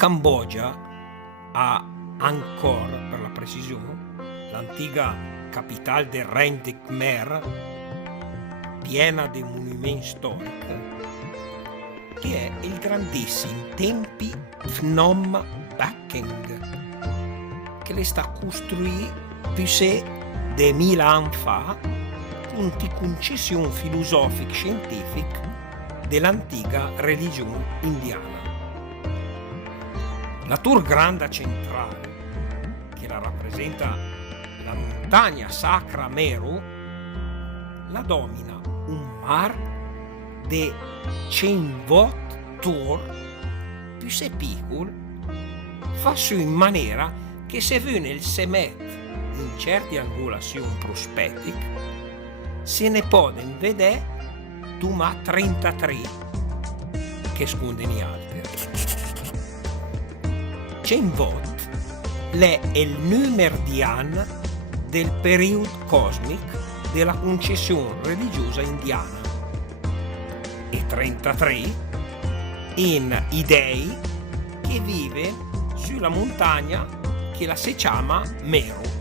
Cambogia, a Angkor per la precisione, l'antica capitale del Regno di Khmer, piena di monumenti storici, che è il grandissimo Tempi Phnom Baking, che le sta costruito più di 1000 anni fa, con di concessione filosofica scientifica dell'antica religione indiana. La Tour Grande centrale, che la rappresenta la montagna sacra Meru, la domina un mar de 100 tour più piccolo, fatto in maniera che se viene il semet in certe angolazioni prospettiche se ne possono vedere duma 33 che scondono in altri. 100 è il numero di anni del periodo cosmico della concessione religiosa indiana e 33 in i dei che vive sulla montagna che la si chiama Meru.